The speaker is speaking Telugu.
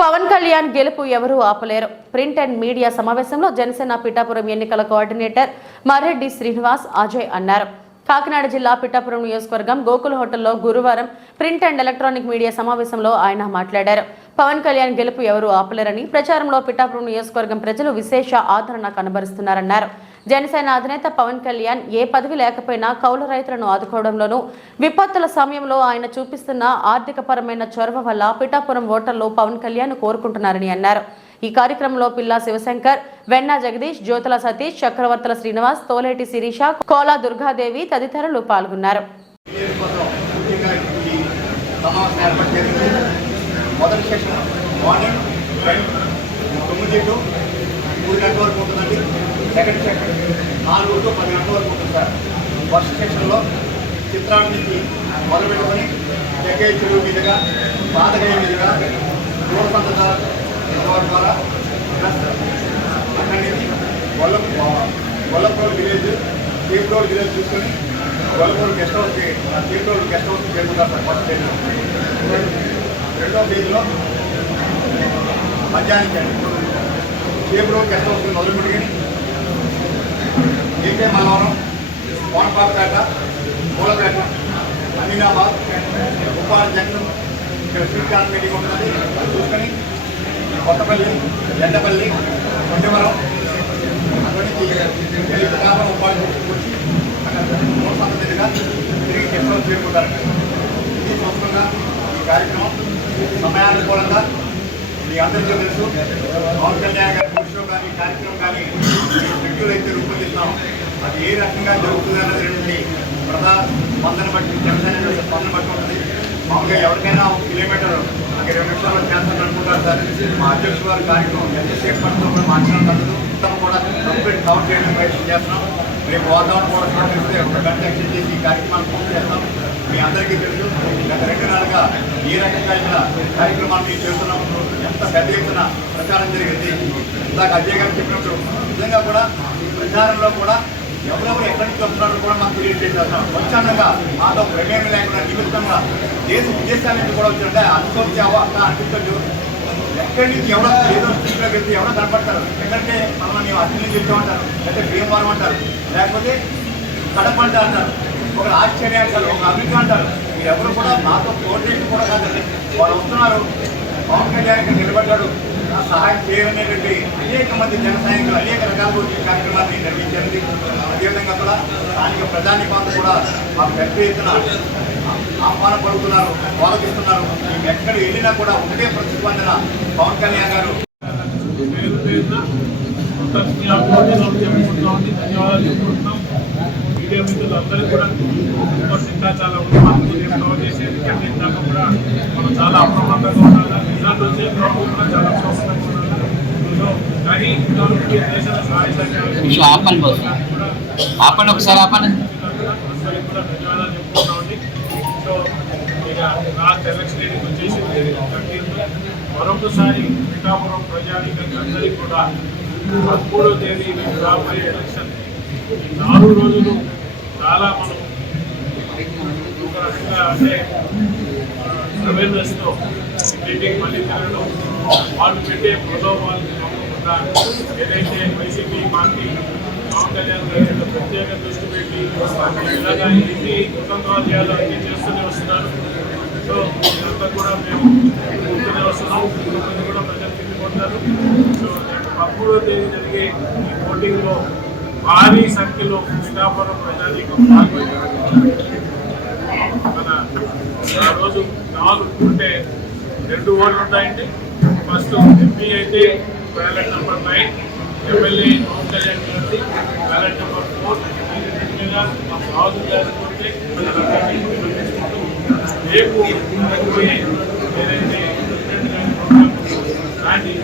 పవన్ కళ్యాణ్ గెలుపు ఎవరూ ఆపలేరు. ప్రింట్ అండ్ మీడియా సమావేశంలో జనసేన పిఠాపురం ఎన్నికల కోఆర్డినేటర్ మర్రెడ్డి శ్రీనివాస్ అజయ్ అన్నారు. కాకినాడ జిల్లా పిఠాపురం నియోజకవర్గం గోకుల్ హోటల్లో గురువారం ప్రింట్ అండ్ ఎలక్ట్రానిక్ మీడియా సమావేశంలో ఆయన మాట్లాడారు. పవన్ కళ్యాణ్ గెలుపు ఎవరూ ఆపలేరని ప్రచారంలో పిఠాపురం నియోజకవర్గం ప్రజలు విశేష ఆదరణ కనబరుస్తున్నారన్నారు. జనసేన అధినేత పవన్ కళ్యాణ్ ఏ పదవి లేకపోయినా కౌలు రైతులను ఆదుకోవడంలోనూ విపత్తుల సమయంలో ఆయన చూపిస్తున్న ఆర్థికపరమైన చొరవ వల్ల పిఠాపురం ఓటర్లు పవన్ కళ్యాణ్ కోరుకుంటున్నారని అన్నారు. ఈ కార్యక్రమంలో పిల్లా శివశంకర్ వెన్నా జగదీష్ జ్యోతుల సతీష్ చక్రవర్తుల శ్రీనివాస్ తోలేటి శిరీష కోలా దుర్గాదేవి తదితరులు పాల్గొన్నారు. మొదటి సెషన్ మార్నింగ్ టెన్ తొమ్మిది టు మూడు గంటల వరకు ఉంటుందండి సెకండ్ సెషన్ నాలుగు టు పది గంటల వరకు ఉంటుంది సార్. ఫస్ట్ సెషన్లో చిత్రాల నుంచి మొదలుపెట్టుకొని జగ్గయ్య చెరువు మీదుగా పాదగయ్య మీదుగా దూరసంత ద్వారా ద్వారా అక్కడి నుంచి గొల్ల Gollapur village cheap road village చూసుకొని గొల్లపూర్ గెస్ట్ హౌస్కి చీప్ రోడ్ గెస్ట్ హౌస్కి చేరుకుంటారు సార్ ఫస్ట్ స్టేజ్లో రెండో ఫేజ్లో మధ్యాహ్నం చేయండి చీప్ గెస్ట్ హౌస్కి మొదలు విజయ మనవరం. మల్లవరం మూలపేట అమీనాబాద్ ఉప్పాడ జంక్షన్ ఇక్కడ స్వీట్ కార్న్ మీటింగ్ ఉంటుంది అది చూసుకొని కొత్తపల్లి ఎండపల్లి కొండవరం అక్కడి నుంచి వెళ్ళి పిఠాపురం ఉపాధి వచ్చి అక్కడ మూడు సంతతిగా తిరిగి గెస్ట్ చేరుకుంటారు ఈ సంవత్సరంగా ఈ కార్యక్రమం సమయానుకూలంగా మీ అందరికీ తెలుసు. పవన్ కళ్యాణ్ గారి కృషిలో కానీ కార్యక్రమం కానీ షెడ్యూల్ అయితే రూపొందిస్తాం. అది ఏ రకంగా జరుగుతుంది అన్నది ప్రధాన స్పందన బట్టి జనసేన స్పందన బట్టి ఉంటుంది. మామూలుగా ఎవరికైనా ఒక కిలోమీటర్ ఒక ఇరవై నిమిషాల్లో చేస్తాను అనుకుంటారు సార్. మా అధ్యక్షుడు వారి కార్యక్రమం ఎంతసేపు పడుతుందో కూడా మార్చడం తగ్గదు మొత్తం కూడా కంప్లీట్ కవర్ చేయడానికి ప్రయత్నం చేస్తున్నాం. రేపు వాతావరణం కూడా ఒక గంట ఎక్స్టెండ్ చేసి ఈ కార్యక్రమాన్ని పూర్తి చేస్తాం. మీ అందరికీ తెలుసు గత రెండు నెలలుగా ఏ రకంగా ఇక్కడ కార్యక్రమాలు మేము చేస్తున్నాం ఎంత పెద్ద ఎత్తున ప్రచారం జరిగింది. ఇందాక అజయ్ గారు చెప్పినట్టు నిజంగా కూడా ప్రచారంలో కూడా ఎవరెవరు ఎక్కడి నుంచి వస్తున్నారో కూడా మాకు తెలియజేసేస్తాం స్వచ్ఛందంగా మాతో ప్రమేయం లేకుండా నిమిత్తంగా దేశ విదేశాల నుంచి కూడా వచ్చినట్టే అనుకోవచ్చు అవ్వ అనిపించచ్చు ఎక్కడి నుంచి ఎవరో ఏదో స్థితిలోకి వెళ్తే ఎవరో కనపడతారు. ఎందుకంటే మనల్ని మేము అతి నుంచి చెప్తామంటారు లేకపోతే భీమవరం అంటారు లేకపోతే కడప అంటారు. ఒక ఆశ్చర్యాలు అంటారు ఒక అమెరికా అంటారు మీరెవరు కూడా నాతో కోఆర్డినేషన్ కూడా కాదండి. వాళ్ళు వస్తున్నారు. పవన్ కళ్యాణ్ నిలబడ్డాడు. నా సహాయం చేయాలనేటువంటి అనేక మంది జన సైనికులు అనేక రకాల కార్యక్రమాన్ని నిర్వహించండి అదేవిధంగా కూడా స్థానిక ప్రజానికాంతం కూడా మాకు పెద్ద ఎత్తున ఆహ్వానం పడుతున్నారు స్వాగతిస్తున్నారు. మేము ఎక్కడ వెళ్ళినా కూడా ఒకటే ప్రతిస్పందన పవన్ కళ్యాణ్ గారు. ధన్యవాదాలు చెప్పుకుంటున్నాం. మీడియా మిత్రులందరూ కూడా రిపోర్ట్స్ ఇంకా చాలా ఉన్నాయి రేపు కవర్ చేసేది కూడా మనం చాలా అప్రమత్తంగా ఉండాలి రిజల్ట్ వచ్చే లోపు కూడా చాలా అప్రమత్తంగా ఉండాలి కానీ దేశాల సహాయ ఆపండి ఒకసారి ఆపండి. కూడా ధన్యవాదాలు చెప్పుకుంటామండి సో ఇక లాస్ట్ ఎలక్షన్ వచ్చేసింది. మరొకసారి పిఠాపురం ప్రజానికంగా అందరికీ కూడా పదమూడో తేదీ రాబోయే ఎలక్షన్ నాలుగు రోజులు చాలా మనం ఒక రకంగా అంటే అవేర్నెస్తో మీటింగ్ మళ్ళీ తిరగడం వాళ్ళు పెట్టే ప్రలోభాలను నమ్మకుండా ఏదైతే వైసీపీ పార్టీ పవన్ కళ్యాణ్ గారి ప్రత్యేక దృష్టి పెట్టి ఇలాగా ఎన్ని కుటుంబాలు అన్ని చేస్తూనే వస్తున్నారు. సో ఇదంతా కూడా మేము చూస్తూనే వస్తున్నాం కూడా ప్రజలు తిరిగిపోతారు సో రేపు తేదీ జరిగే ఈ పోటింగ్లో భారీ సంఖ్యలో శ్రీకాకుళం ప్రజానీకం పాల్గొని మన ఆ రోజు నాలుగు ఉంటే రెండు ఓట్లు ఉంటాయండి. ఫస్ట్ ఎంపీ అయితే ballot number nine MLA Pawan Kalyan గారిది బ్యాలెట్ నెంబర్ ఫోర్. మీద గారి రేపు ఏదైతే ప్రెసిడెంట్ గారి దాన్ని